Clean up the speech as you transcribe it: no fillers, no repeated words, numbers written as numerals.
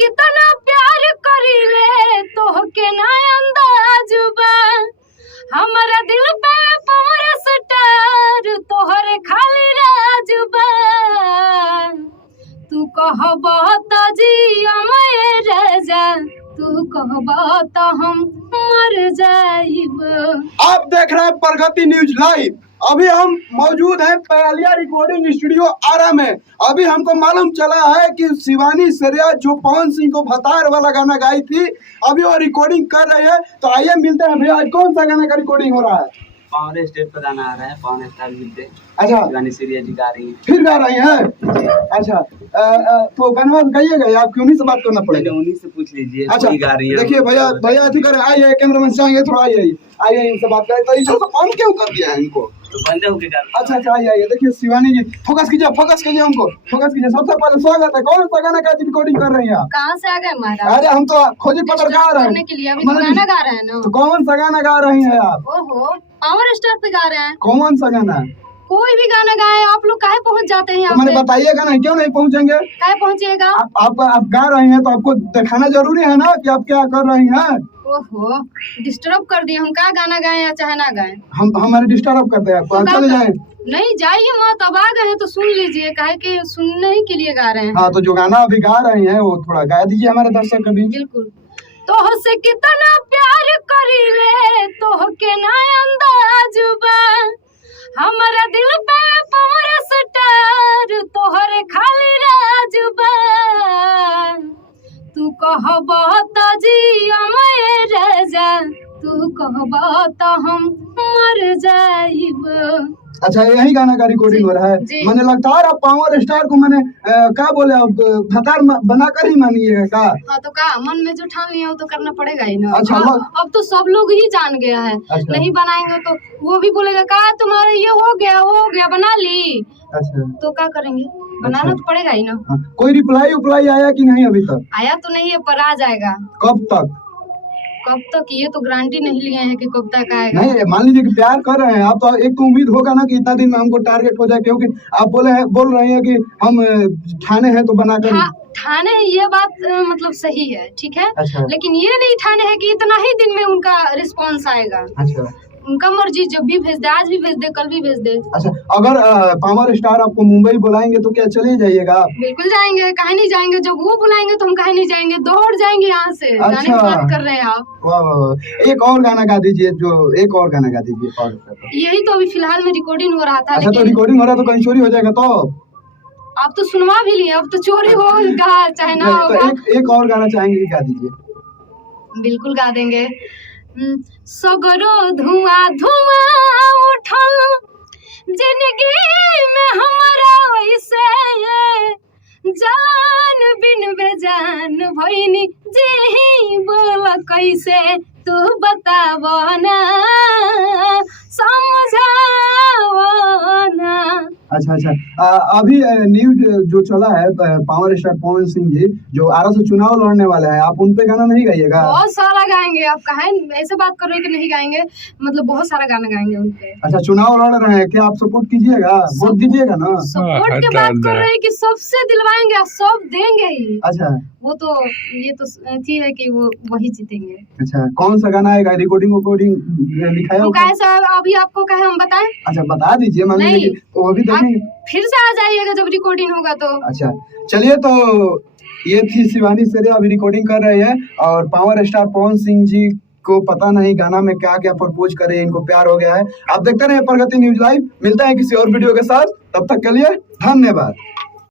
कितना प्यार करीले तोहके ना अंदाज बा। हमारा दिल पे पावर स्टार तोहरे खाली राज बा। तू कहबा त जिया मैं राजा, तू कहबा त हम मर जाइब। आप देख रहे हैं प्रगति न्यूज लाइव। अभी हम मौजूद हैं पयालिया रिकॉर्डिंग स्टूडियो आरा में। अभी हमको मालूम चला है कि शिवानी श्रेया जो पवन सिंह को भतार वाला गाना गाई थी, अभी वो रिकॉर्डिंग कर रही है। तो आइए मिलते हैं भैया, आज कौन सा गाना का रिकॉर्डिंग हो रहा है? पवन स्टेज पर गाना आ रहा है, पवन स्टार मिलते। अच्छा, शिवानी श्रेया जी गा रही हैं। फिर गा रही हैं? अच्छा, तो गाना गाइएगा, आप क्यों नहीं से बात करना पड़ेगा, उन्हीं से पूछ लीजिए। अच्छा, गा रही है। देखिए भैया, भैया अथी करे, आइए कैमरामैन से आइए, थोड़ा आइए इनसे बात करें। तो इसे ऑन क्यों कर दिया है इनको? तो बंदे होके गा। अच्छा, आइए देखिए शिवानी जी, फोकस कीजिए हमको, फोकस कीजिए। सबसे पहले स्वागत है। कौन सा गाना का रिकॉर्डिंग कर रही हैं आप? कहाँ से आ गए महाराज? अरे हम तो खोजी पत्र गा रहे करने के लिए अभी तो गाना गा रहे हैं ना। तो कौन सा गाना गा रही हैं आप? ओहो, पावर स्टार पे गा रहे हैं। कौन सा गाना? कोई भी गाना गाए, आप लोग काहे पहुंच जाते हैं यहाँ तो मैंने पे? बताइएगा ना, क्यों नहीं पहुँचेंगे? काहे पहुंचिएगा? आप गा रही हैं तो आपको दिखाना जरूरी है ना कि आप क्या कर रही हैं। ओहो, डिस्टर्ब कर दिए। हम क्या गाना गाएं या चाहे ना गाएं? हमारे डिस्टर्ब करते हैं आपको। आप चले जाएं। नहीं जाइए मत, अब आ गए हैं तो सुन लीजिए, काहे के सुनने ही के लिए गा रहे हैं। हाँ, तो जो गाना अभी गा रही हैं वो थोड़ा गा दीजिए हमारे दर्शक कभी। बिल्कुल। तोहसे कितना प्यार करीले तोहके ना अंदाज बा। हमारा दिल पे पावर स्टार तोहरे खाली राज बा। तू कहबा त जिया मैं राजा, तू कहबा त हम मर जाइब। अच्छा, यही गाना का रिकॉर्डिंग हो रहा है। मैंने लगता है आप पावर स्टार को मैंने क्या बोले, अब भतार बनाकर ही मानिएगा का? हाँ, तो का मन में जो ठान लिया वो तो करना पड़ेगा ही ना। अच्छा, अब तो सब लोग ही जान गया है। अच्छा। नहीं बनाएंगे तो वो भी बोलेगा का तुम्हारा ये हो गया, वो हो गया, बना ली। अच्छा, तो क्या करेंगे? बनाना तो पड़ेगा ही ना। हाँ। कोई रिप्लाई आया कि नहीं अभी तक? आया तो नहीं है, पर आ जाएगा। कब तक? कब तक ये तो गारंटी नहीं लिए हैं कि कब तक आएगा। नहीं, मान लीजिए कि प्यार कर रहे हैं आप, तो एक तो उम्मीद होगा ना कि इतना दिन में हमको टारगेट हो जाए, क्योंकि आप बोल रहे हैं कि हम ठाने हैं तो बनाकर। ठाने ये बात मतलब सही है, ठीक है। अच्छा। लेकिन ये नहीं ठाने है कि इतना ही दिन में उनका रिस्पॉन्स आएगा। अच्छा, उनका मर्जी, जब भी भेज दे, आज भी भेज दे, कल भी भेज दे। अच्छा, अगर पावर स्टार आपको मुंबई बुलाएंगे तो क्या चले जाइएगा आप? बिल्कुल जाएंगे, काहे नहीं जाएंगे। जब वो बुलाएंगे तो हम काहे नहीं जाएंगे, दौड़ जाएंगे यहाँ से। अच्छा। गाने की बात कर रहे हैं आप। वाह वाह वाह। एक और गाना गा दीजिए, एक और गाना गा दीजिए पावर स्टार पर। यही तो अभी फिलहाल में रिकॉर्डिंग हो रहा था। अच्छा, तो रिकॉर्डिंग हो रहा है तो कहीं चोरी हो जाएगा तो? आप तो सुनवा भी लिए, अब तो चोरी होगा चाहे ना होगा। तो एक और गाना चाहेंगे, गा दीजिए। बिल्कुल गा देंगे। सगरो धुआं धुआं उठल जिंदगी में हमारा, वैसे जान बिन बेजान भइनी जी, बोल कैसे तू बतावो ना, समझावो ना। अच्छा, अभी न्यूज जो चला है, पावर स्टार पवन सिंह जी जो आरा से चुनाव लड़ने वाले हैं, आप उन पे गाना नहीं गाइएगा? बहुत सारा गाएंगे। आप कहें ऐसे बात कर रहे हैं कि नहीं गाएंगे, मतलब बहुत सारा गाना गाएंगे उन पे। अच्छा, चुनाव लड़ रहे हैं, क्या आप सपोर्ट कीजिएगा, वोट दीजिएगा ना? सपोर्ट के बात कर रहे हैं कि सबसे दिलवाएंगे, सब देंगे ही। अच्छा, वो तो ये तो थी है कि वो वही जीतेंगे। अच्छा, कौन सा गाना आएगा? रिकॉर्डिंग लिखाया तो होगा? कैसा अभी आपको कहे हम बताएं? अच्छा, बता दीजिए। मान लीजिए तो अभी देखेंगे, फिर से आ जाइएगा जब रिकॉर्डिंग होगा तो। अच्छा, चलिए। तो ये थी शिवानी श्रेया, अभी रिकॉर्डिंग कर रहे हैं। और पावर स्टार पवन सिंह जी को पता नहीं गाना में क्या क्या प्रपोज करे, इनको प्यार हो गया है। आप देखते रहे प्रगति न्यूज लाइव। मिलता है किसी और वीडियो के साथ, तब तक के लिए धन्यवाद।